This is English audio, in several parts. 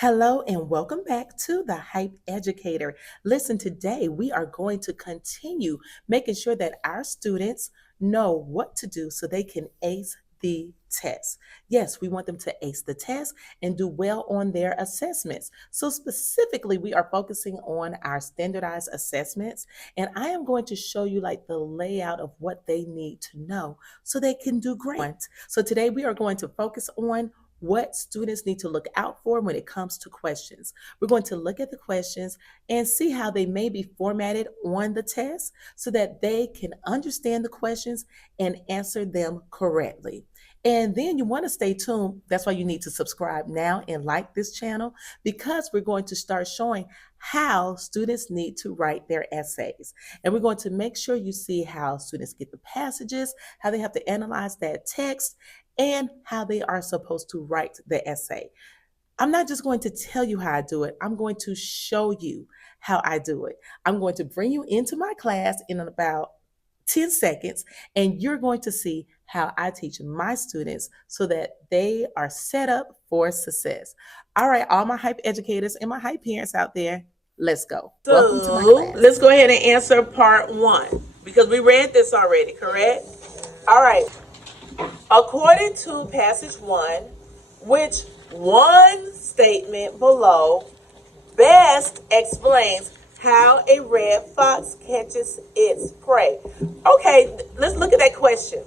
Hello and welcome back to the Hype Educator. Listen, today we are going to continue making sure that our students know what to do so they can ace the test. Yes, we want them to ace the test and do well on their assessments. So specifically, we are focusing on our standardized assessments, and I am going to show you like the layout of what they need to know so they can do great. So today we are going to focus on what students need to look out for when it comes to questions. We're going to look at the questions and see how they may be formatted on the test so that they can understand the questions and answer them correctly. And then you want to stay tuned. That's why you need to subscribe now and like this channel because we're going to start showing how students need to write their essays. And we're going to make sure you see how students get the passages, how they have to analyze that text, and how they are supposed to write the essay. I'm not just going to tell you how I do it, I'm going to show you how I do it. I'm going to bring you into my class in about 10 seconds, and you're going to see how I teach my students so that they are set up for success. All right, all my hype educators and my hype parents out there, let's go. Welcome to my class. Let's go ahead and answer part one because we read this already, correct? All right. According to passage one, which one statement below best explains how a red fox catches its prey? Okay, let's look at that question.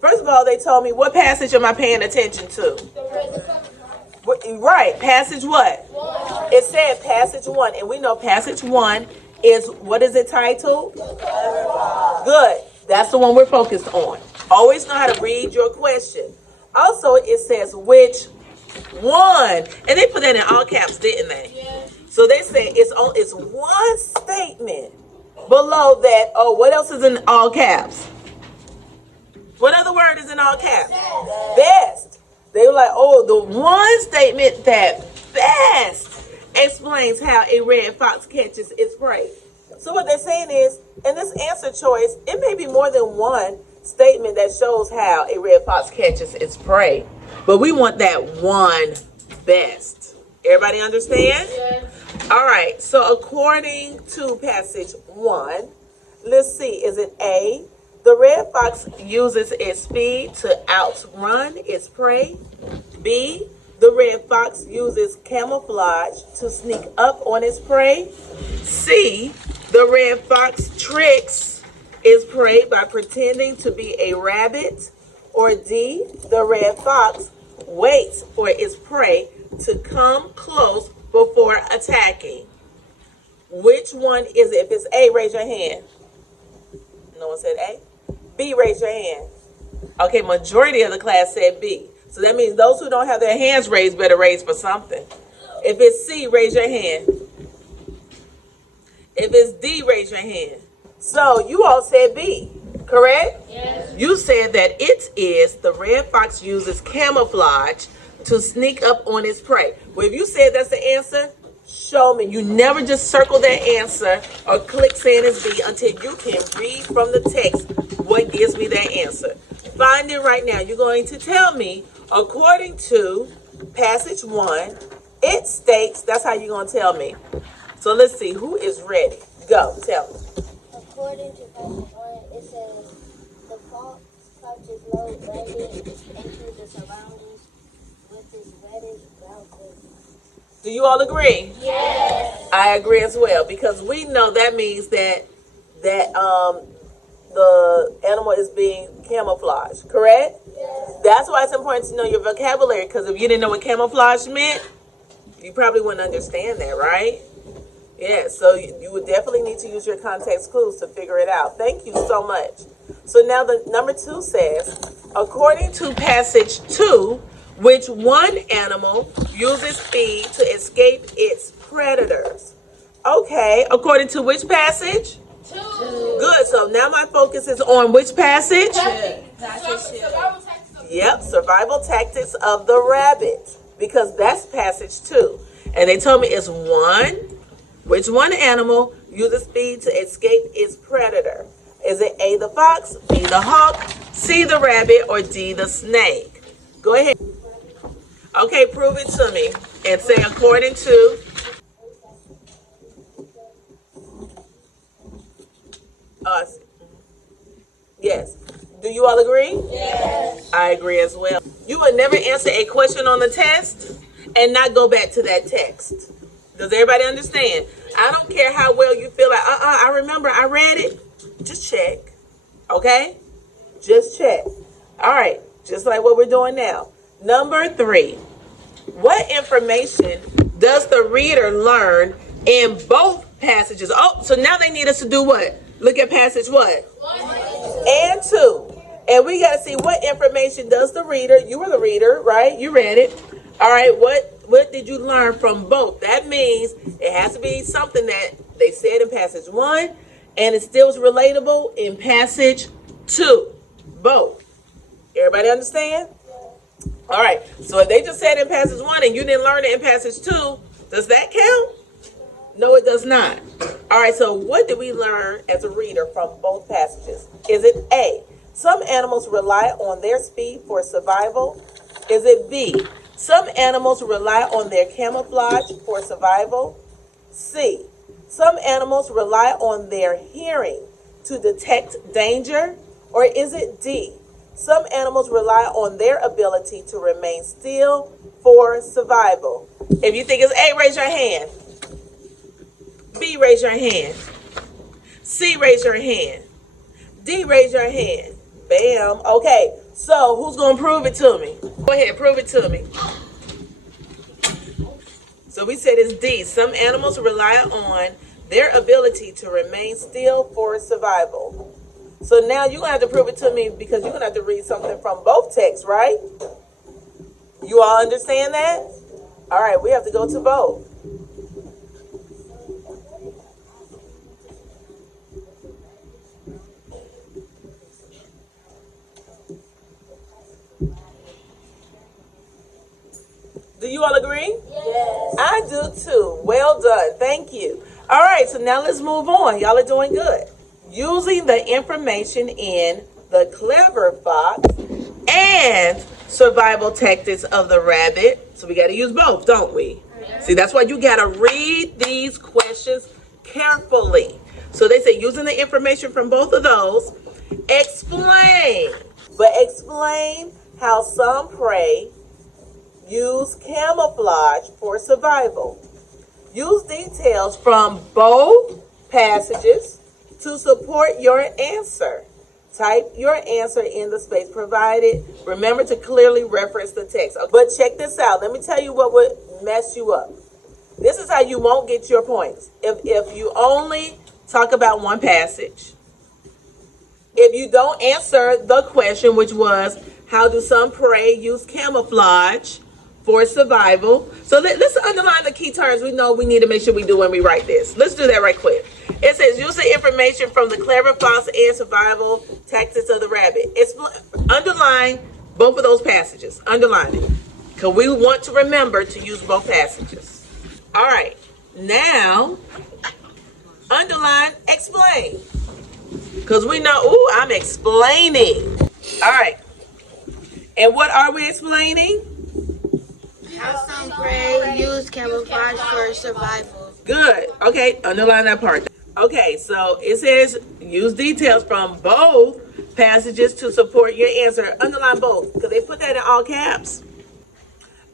First of all, they told me, what passage am I paying attention to? Right, passage what? It said passage one, and we know passage one is, what is it titled? Good. That's the one we're focused on. Always know how to read your question. Also, it says which one, and they put that in all caps, didn't they? Yeah. So they say it's one statement below that. Oh, what else is in all caps? What other word is in all caps? Best. They were like, oh, the one statement that best explains how a red fox catches its prey. So what they're saying is, in this answer choice, it may be more than one statement that shows how a red fox catches its prey. But we want that one best. Everybody understand? Yeah. All right. So according to passage one, let's see. Is it A, the red fox uses its speed to outrun its prey? B, the red fox uses camouflage to sneak up on its prey? C, the red fox tricks its prey by pretending to be a rabbit? Or D, the red fox waits for its prey to come close before attacking? Which one is it? If it's A, raise your hand. No one said A? B, raise your hand. Okay, majority of the class said B. So that means those who don't have their hands raised better raise for something. If it's C, raise your hand. If it's D, raise your hand. So you all said B, correct? Yes. You said that it is the red fox uses camouflage to sneak up on its prey. Well, if you said that's the answer, show me. You never just circle that answer or click saying it's B until you can read from the text what gives me that answer. Find it right now. You're going to tell me, according to passage one, it states, that's how you're going to tell me. So let's see, who is ready? Go, tell me. According to passage one, it says, the fox crouches low, blending into the surroundings with his reddish brown coat. Do you all agree? Yes. I agree as well, because we know that means that the animal is being camouflaged, correct? Yes. That's why it's important to know your vocabulary, because if you didn't know what camouflage meant, you probably wouldn't understand that, right? Yeah, so you would definitely need to use your context clues to figure it out. Thank you so much. So now the number two says, according to passage two, which one animal uses speed to escape its predators? Okay, according to which passage? Two. Good, so now my focus is on which passage? Yep, survival tactics of the rabbit, because that's passage two. And they told me it's one. Which one animal uses speed to escape its predator? Is it A, the fox, B, the hawk, C, the rabbit, or D, the snake? Go ahead. Okay, prove it to me and say according to us. Yes. Do you all agree? Yes. I agree as well. You would never answer a question on the test and not go back to that text. Does everybody understand? I don't care how well you feel like, I remember, I read it. Just check. Okay? Just check. All right. Just like what we're doing now. Number 3. What information does the reader learn in both passages? Oh, so now they need us to do what? Look at passage what? 1 and 2. And we got to see what information does the reader. You were the reader, right? You read it. All right. What did you learn from both? That means it has to be something that they said in passage 1 and it still is relatable in passage 2. Both. Everybody understand? All right. So if they just said in passage 1 and you didn't learn it in passage 2, does that count? No, it does not. All right. So what did we learn as a reader from both passages? Is it A, some animals rely on their speed for survival? Is it B, some animals rely on their camouflage for survival? C, some animals rely on their hearing to detect danger? Or is it D, some animals rely on their ability to remain still for survival? If you think it's A, raise your hand. B, raise your hand. C, raise your hand. D, raise your hand. Bam. Okay, so who's going to prove it to me? Go ahead, prove it to me. So we said it's D. Some animals rely on their ability to remain still for survival. So now you're going to have to prove it to me because you're going to have to read something from both texts, right? You all understand that? All right, we have to go to both. Do you all agree? Yes. I do too. Well done. Thank you. All right, so now let's move on. Y'all are doing good. Using the information in The Clever Fox and Survival Tactics of the Rabbit. So we got to use both, don't we? See, that's why you got to read these questions carefully. So they say using the information from both of those, explain. But explain how some prey use camouflage for survival. Use details from both passages to support your answer. Type your answer in the space provided. Remember to clearly reference the text. But check this out. Let me tell you what would mess you up. This is how you won't get your points. If you only talk about one passage. If you don't answer the question, which was, how do some prey use camouflage for survival? So let's underline the key terms we know we need to make sure we do when we write this. Let's do that right quick. It says use the information from The Clever Fox and Survival Tactics of the Rabbit. Underline both of those passages. Underline it. Because we want to remember to use both passages. All right. Now, underline explain. Because we know, ooh, I'm explaining. All right. And what are we explaining? How some prey use camouflage for survival. Good. Okay, underline that part. Okay, so it says use details from both passages to support your answer. Underline both, because they put that in all caps.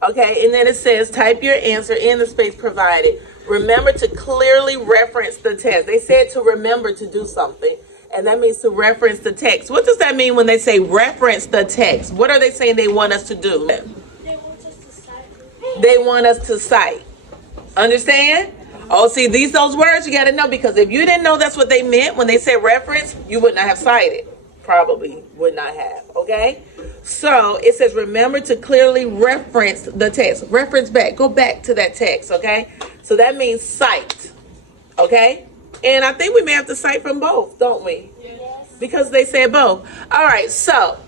Okay, and then it says type your answer in the space provided. Remember to clearly reference the text. They said to remember to do something, and that means to reference the text. What does that mean when they say reference the text? What are they saying they want us to do? They want us to cite. Understand? Oh, see, those words you got to know, because if you didn't know that's what they meant when they said reference, you would not have cited. Probably would not have. Okay? So it says remember to clearly reference the text. Reference back. Go back to that text. Okay? So that means cite. Okay? And I think we may have to cite from both, don't we? Yes. Because they said both. All right. So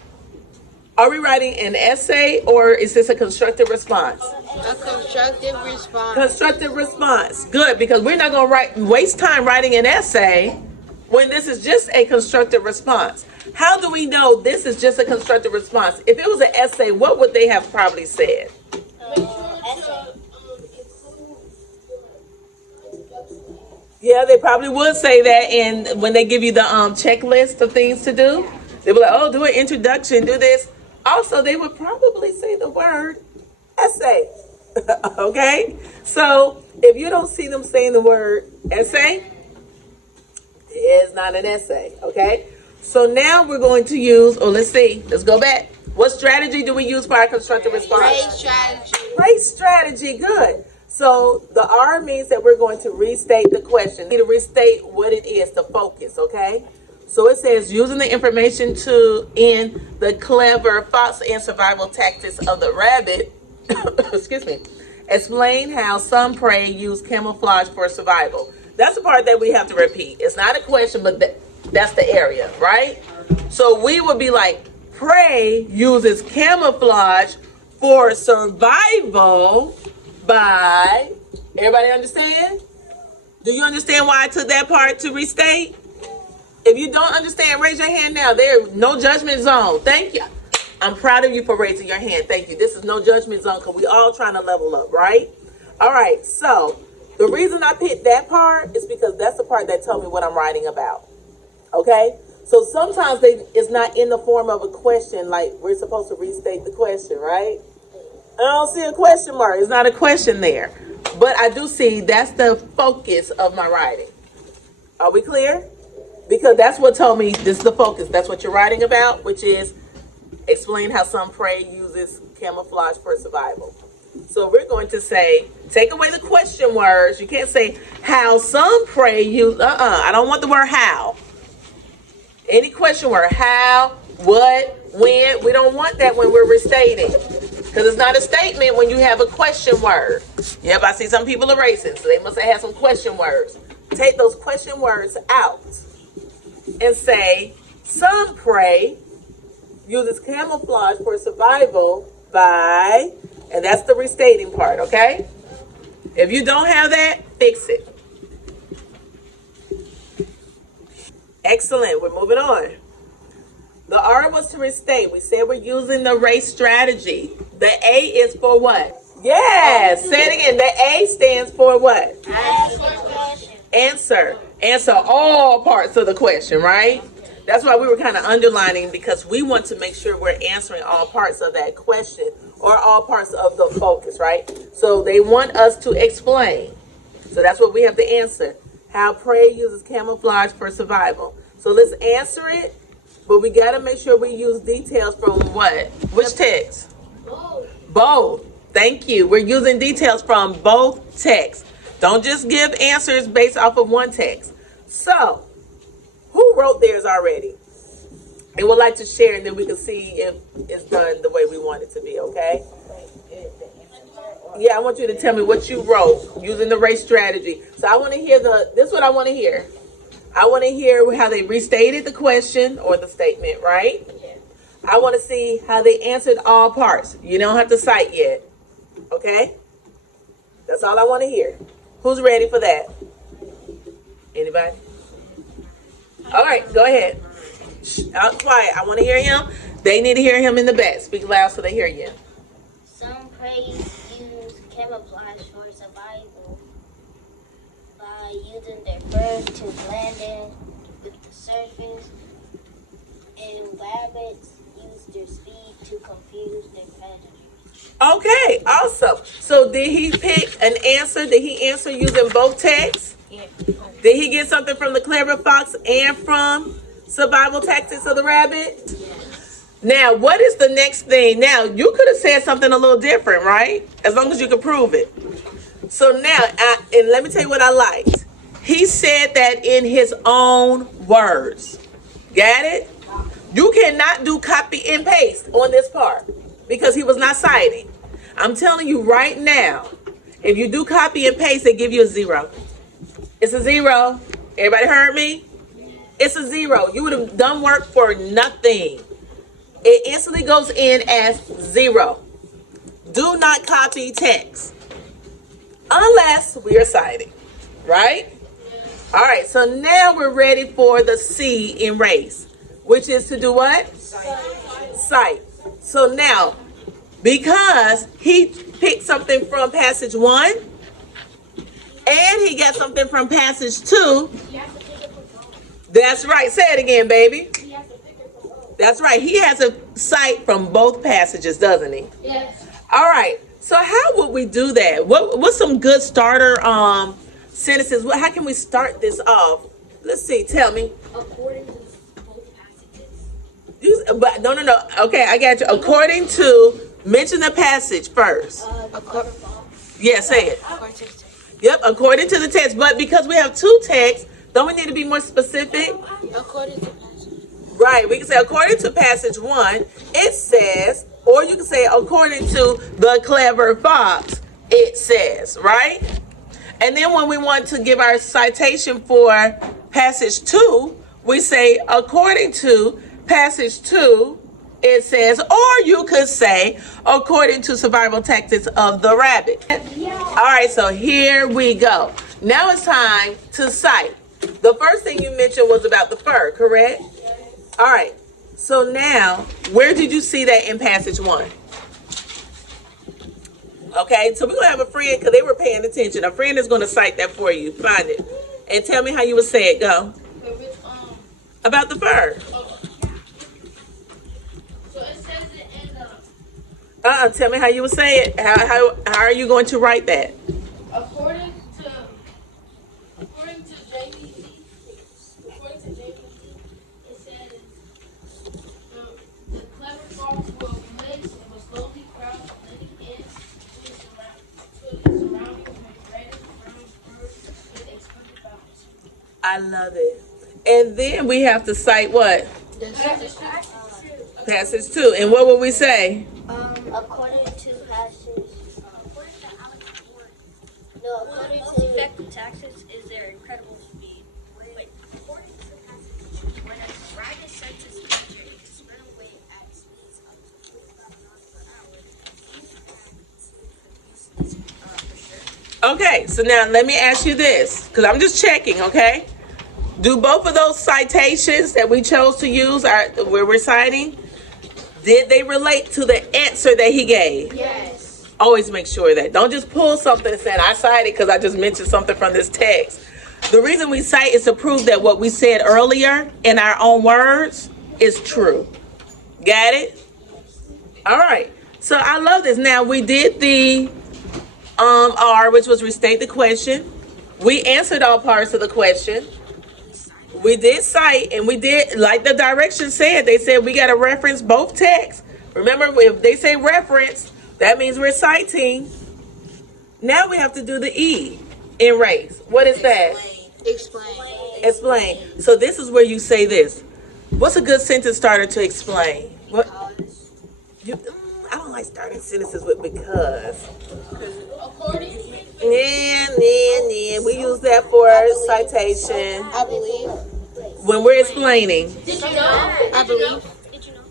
are we writing an essay or is this a constructive response? A constructive response. Constructive response. Good, because we're not going to waste time writing an essay when this is just a constructive response. How do we know this is just a constructive response? If it was an essay, what would they have probably said? essay. Yeah, they probably would say that, and when they give you the checklist of things to do, they be like, "Oh, do an introduction, do this." Also, they would probably say the word essay. Okay, so if you don't see them saying the word essay, it's not an essay. Okay, so now we're going to use. Oh, let's see. Let's go back. What strategy do we use for our constructive response? Race strategy. Great strategy. Good. So the R means that we're going to restate the question. We need to restate what it is to focus, okay? So it says using the information to in the clever fox and survival tactics of the rabbit. Excuse me. Explain how some prey use camouflage for survival. That's the part that we have to repeat. It's not a question, but that's the area, right? So we would be like, prey uses camouflage for survival by, everybody understand? Do you understand why I took that part to restate? If you don't understand, raise your hand now. There's no judgment zone. Thank you. I'm proud of you for raising your hand. Thank you. This is no judgment zone because we all trying to level up, right? All right, so the reason I picked that part is because that's the part that tells me what I'm writing about. Okay? So sometimes it's not in the form of a question, like we're supposed to restate the question, right? I don't see a question mark. It's not a question there. But I do see that's the focus of my writing. Are we clear? Because that's what told me this is the focus. That's what you're writing about, which is explain how some prey uses camouflage for survival. So we're going to say, take away the question words. You can't say how some prey use, I don't want the word how. Any question word, how, what, when, we don't want that when we're restating. Because it's not a statement when you have a question word. Yep, I see some people erasing, so they must have had some question words. Take those question words out and say, some prey uses camouflage for survival by, and that's the restating part, okay? If you don't have that, fix it. Excellent, we're moving on. The R was to restate. We said we're using the race strategy. The A is for what? Yes, say it again. The A stands for what? Answer. Answer all parts of the question, right? That's why we were kind of underlining, because we want to make sure we're answering all parts of that question or all parts of the focus, right? So they want us to explain. So that's what we have to answer. How prey uses camouflage for survival. So let's answer it, but we got to make sure we use details from what? Which text? Both. Thank you. We're using details from both texts. Don't just give answers based off of one text. So, who wrote theirs already? They would like to share, and then we can see if it's done the way we want it to be, okay? Yeah, I want you to tell me what you wrote using the race strategy. So I want to hear this is what I want to hear. I want to hear how they restated the question or the statement, right? I want to see how they answered all parts. You don't have to cite yet, okay? That's all I want to hear. Who's ready for that? Anybody? All right, go ahead. Shh, out quiet. I want to hear him. They need to hear him in the back. Speak loud so they hear you. Some prey use camouflage for survival by using their fur to blend in with the surface, and rabbits use their speed to confuse their predators. Okay, awesome. So did he pick an answer? Did he answer using both texts? Yeah. Did he get something from the clever fox and from survival tactics of the rabbit? Now, what is the next thing? Now, you could have said something a little different, right? As long as you could prove it. So now, and let me tell you what I liked. He said that in his own words. Got it? You cannot do copy and paste on this part because he was not citing. I'm telling you right now, if you do copy and paste, they give you a 0. It's a 0. Everybody heard me? It's a 0. You would have done work for nothing. It instantly goes in as 0. Do not copy text unless we are citing, right? All right, so now we're ready for the C in race, which is to do what? Cite. So now, because he picked something from passage 1, and he got something from passage 2. That's right. Say it again, baby. That's right. He has a cite from both passages, doesn't he? Yes. All right. So how would we do that? What's some good starter sentences? How can we start this off? Let's see. Tell me. According to both passages. But no. Okay, I got you. According to, mention the passage first. Yeah, say it. According to the text. Yep, according to the text. But because we have two texts, don't we need to be more specific? According to passage. Right, we can say according to passage 1, it says, or you can say according to the clever fox, it says, right? And then when we want to give our citation for passage 2, we say according to passage 2, it says, or you could say according to survival tactics of the rabbit. All right, so here we go. Now it's time to cite. The first thing you mentioned was about the fur, correct? All right. So now, where did you see that in passage 1? Okay, so we're going to have a friend, because they were paying attention. A friend is going to cite that for you. Find it. And tell me how you would say it. Go. About the fur. So it says it in Tell me how you would say it. How are you going to write that? according to JVC, it says the clever fox will mix and will slowly crouch, blending in to its surroundings with reddish brown fur with expected bounce. I love it. And then we have to cite what? Passage 2. And what would we say? According to passage, according to effective taxes is their incredible speed. Wait, according to passage, when a dragon senses danger, it can sprint away at speeds up to 45 miles per hour. Okay, so now let me ask you this, because I'm just checking, okay? Do both of those citations that we chose to use, we're reciting, did they relate to the answer that he gave? Yes. Always make sure that. Don't just pull something and say, I cited because I just mentioned something from this text. The reason we cite is to prove that what we said earlier in our own words is true. Got it? All right. So I love this. Now we did the R, which was restate the question. We answered all parts of the question. We did cite, and we did, like the directions said, they said we got to reference both texts. Remember, if they say reference, that means we're citing. Now we have to do the E in race. What is that? Explain. So this is where you say this. What's a good sentence starter to explain? What? I don't like starting sentences with because. Yeah. We use that for citation. I believe. When we're explaining. Did you know? I believe. Did you know?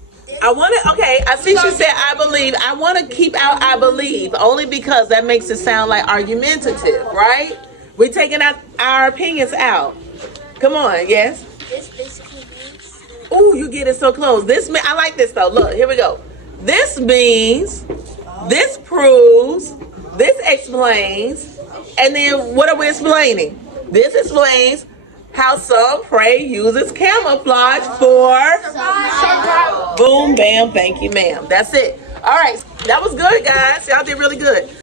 I want to, okay, I see she said I believe. I want to keep out I believe only because that makes it sound like argumentative, right? We're taking our opinions out. Come on, yes? This basically means. Ooh, you get it so close. I like this though. Look, here we go. This means, this proves, this explains, and then what are we explaining? This explains how some prey uses camouflage for boom, bam, thank you, ma'am. That's it. All right, that was good, guys. Y'all did really good.